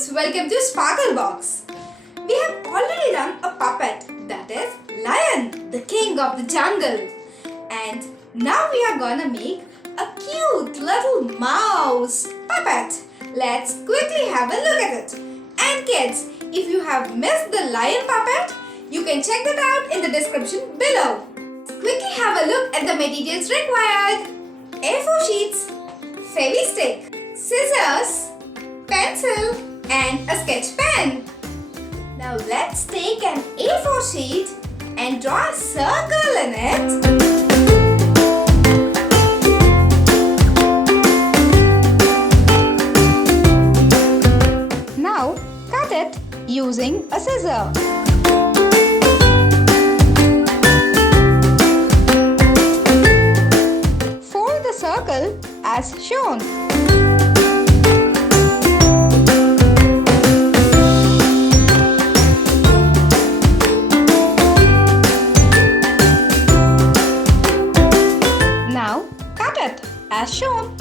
kids, welcome to Sparklebox. We have already done a puppet, that is Lion, the king of the jungle. And now we are gonna make a cute little mouse puppet. Let's quickly have a look at it. And kids, if you have missed the lion puppet, you can check that out in the description below. Quickly have a look at the materials required. A4 sheets, Fevi-stick, scissors, pencil and a sketch pen. Now let's take an A4 sheet and draw a circle in it. Now cut it using a scissor. Fold the circle as shown. Now cut it as shown.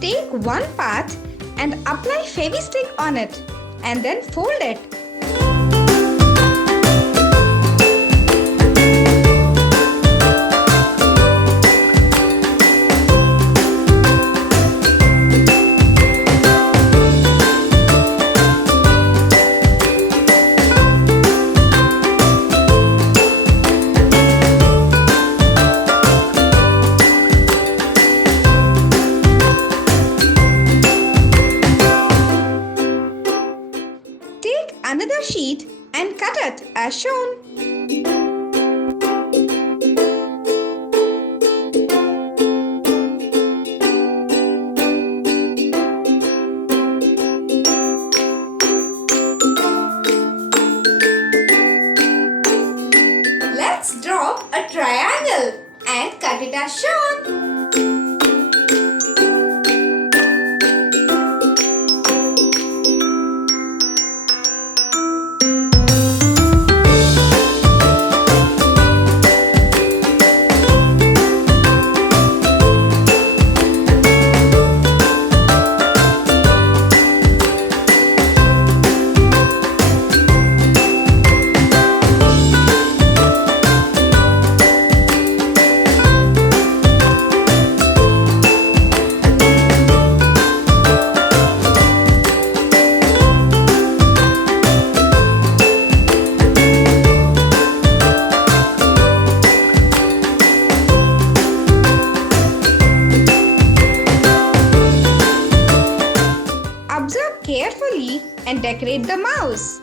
Take one part and apply Fevi-stick on it and then fold it. Take another sheet and cut it as shown. Let's draw a triangle and cut it as shown. Observe carefully and decorate the mouse.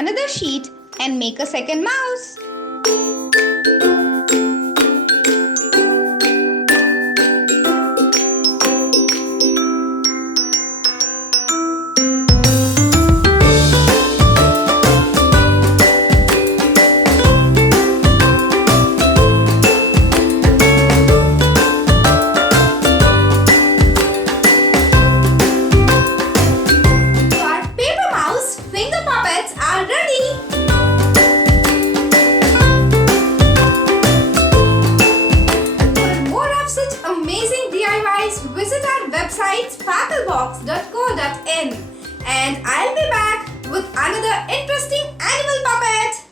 another sheet and make a second mouse. Visit our website sparklebox.co.in and I'll be back with another interesting animal puppet.